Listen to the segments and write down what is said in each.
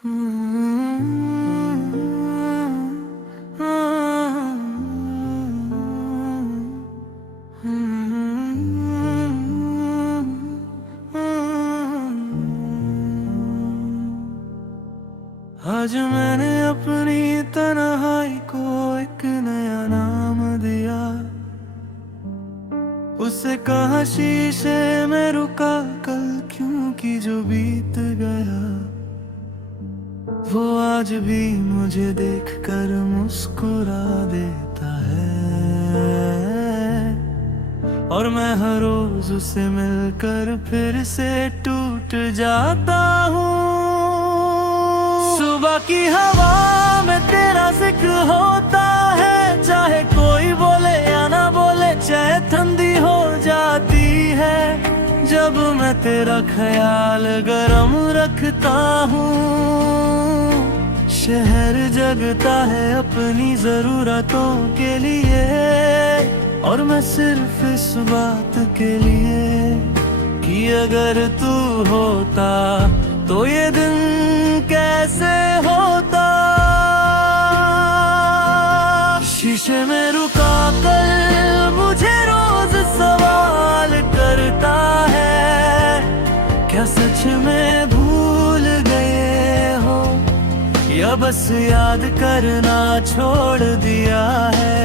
आज मैंने अपनी तन्हाई को एक नया नाम दिया। उसे कहा शीशे में रुका कल क्योंकि जो बीत गया वो आज भी मुझे देखकर मुस्कुरा देता है। और मैं हर रोज उसे मिलकर फिर से टूट जाता हूँ। सुबह की हवा में तेरा जिक्र होता है, चाहे कोई बोले या ना बोले, चाहे ठंडी हो जाती है। जब मैं तेरा ख्याल गरम रखता हूँ, शहर जगता है अपनी जरूरतों के लिए। और मैं सिर्फ इस बात के लिए कि अगर तू होता तो ये दिन कैसे होता। शीशे में रुका कर मुझे रोज सवाल करता है, क्या सच में भूल गए हो या बस याद करना छोड़ दिया है।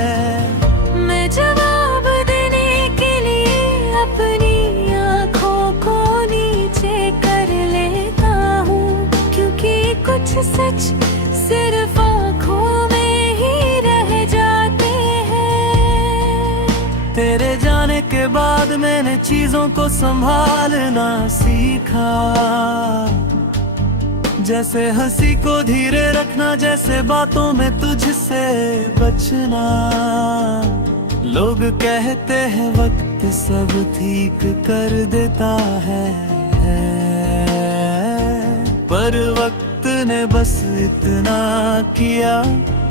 मैं जवाब देने के लिए अपनी आँखों को नीचे कर लेता हूँ, क्योंकि कुछ सच सिर्फ आँखों में ही रह जाते हैं। तेरे जाने के बाद मैंने चीजों को संभालना सीखा, जैसे हंसी को धीरे रखना, जैसे बातों में तुझसे बचना। लोग कहते हैं वक्त सब ठीक कर देता है, पर वक्त ने बस इतना किया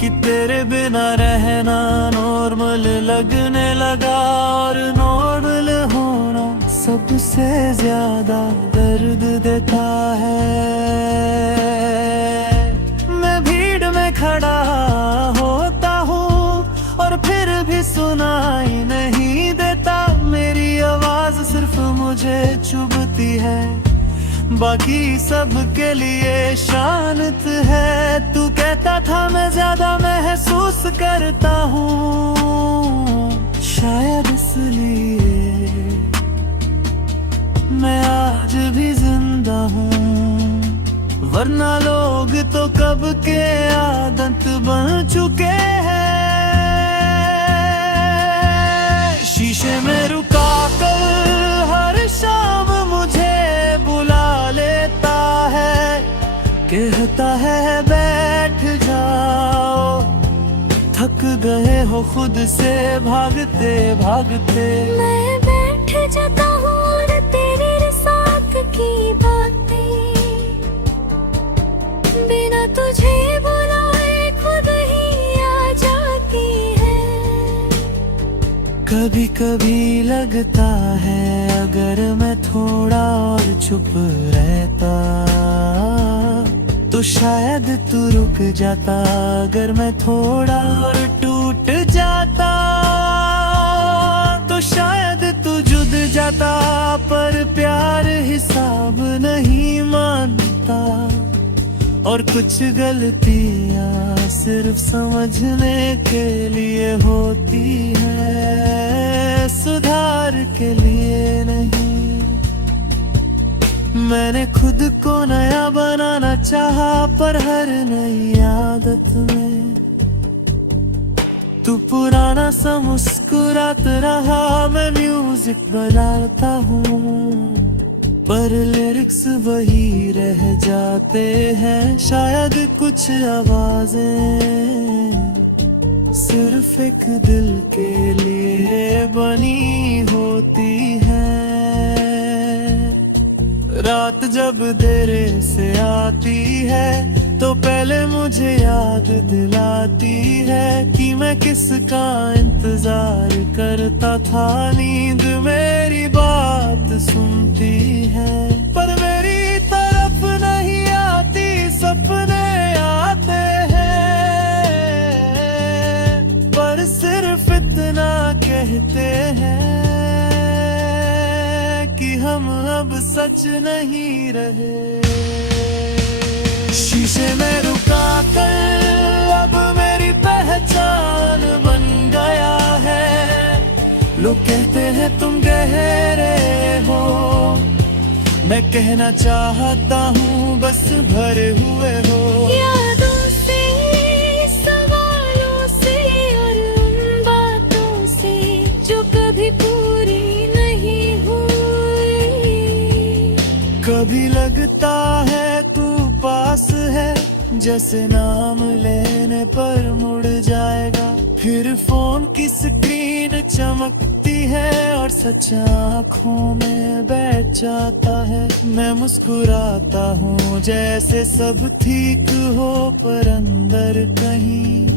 कि तेरे बिना रहना नॉर्मल लगने लगा। और नॉर्मल होना सबसे ज्यादा दर्द देता है। मैं भीड़ में खड़ा होता हूँ और फिर भी सुनाई नहीं देता। मेरी आवाज सिर्फ मुझे चुभती है, बाकी सब के लिए शांत है। तू कहता था मैं ज्यादा महसूस करता हूँ, शायद इसलिए मैं आज भी जिंदा हूँ। वरना लोग तो कब के आदत बन चुके हैं। शीशे में रुका कर हर शाम मुझे बुला लेता है, कहता है बैठ जाओ, थक गए हो खुद से भागते भागते। मैं बैठ जाता हूँ और तेरे साथ की बातें बिना तुझे बुलाए खुद ही आ जाती है। कभी कभी लगता है अगर मैं थोड़ा और चुप रहता तो शायद तू रुक जाता। अगर मैं थोड़ा और टूट जाता तो शायद तू जुद जाता। पर प्यार हिसाब नहीं मानता, और कुछ गलतियाँ सिर्फ समझने के लिए होती है, सुधार के लिए नहीं। मैंने खुद को नया बनाना चाहा, पर हर नई आदत में तू पुराना सा मुस्कुराता रहा। मैं म्यूजिक बजाता हूँ पर लिरिक्स वही रह जाते हैं। शायद कुछ आवाजें सिर्फ एक दिल के लिए बनी होती हैं। रात जब देर से आती है तो पहले मुझे याद दिलाती है कि मैं किसका इंतजार करता था। नींद मेरी बात सुनती है पर मेरी तरफ नहीं आती। सपने सच नहीं रहे। शीशे में रुका कर अब मेरी पहचान बन गया है। लोग कहते हैं तुम गहरे हो, मैं कहना चाहता हूँ बस भरे हुए हो। यादों से, सवालों से और उन बातों से जो कभी पूरी नहीं हुई। कभी लगता है तू पास है, जैसे नाम लेने पर मुड़ जाएगा। फिर फोन की स्क्रीन चमकती है और सच आँखों में बैठ जाता है। मैं मुस्कुराता हूँ जैसे सब ठीक हो, पर अंदर कहीं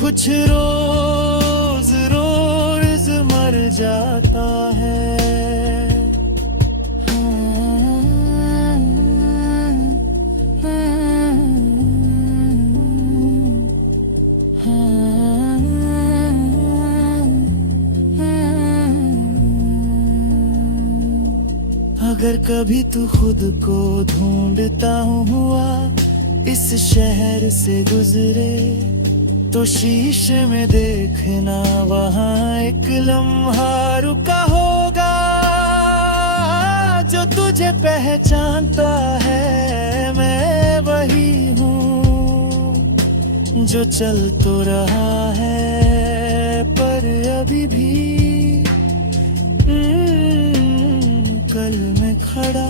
कुछ रोज रोज मर जाता है। अगर कभी तू खुद को ढूंढता हुआ इस शहर से गुजरे, तो शीशे में देखना वहाँ एक लम्हा रुका होगा जो तुझे पहचानता है। मैं वही हूँ जो चल तो रहा है, पर अभी भी कल में खड़ा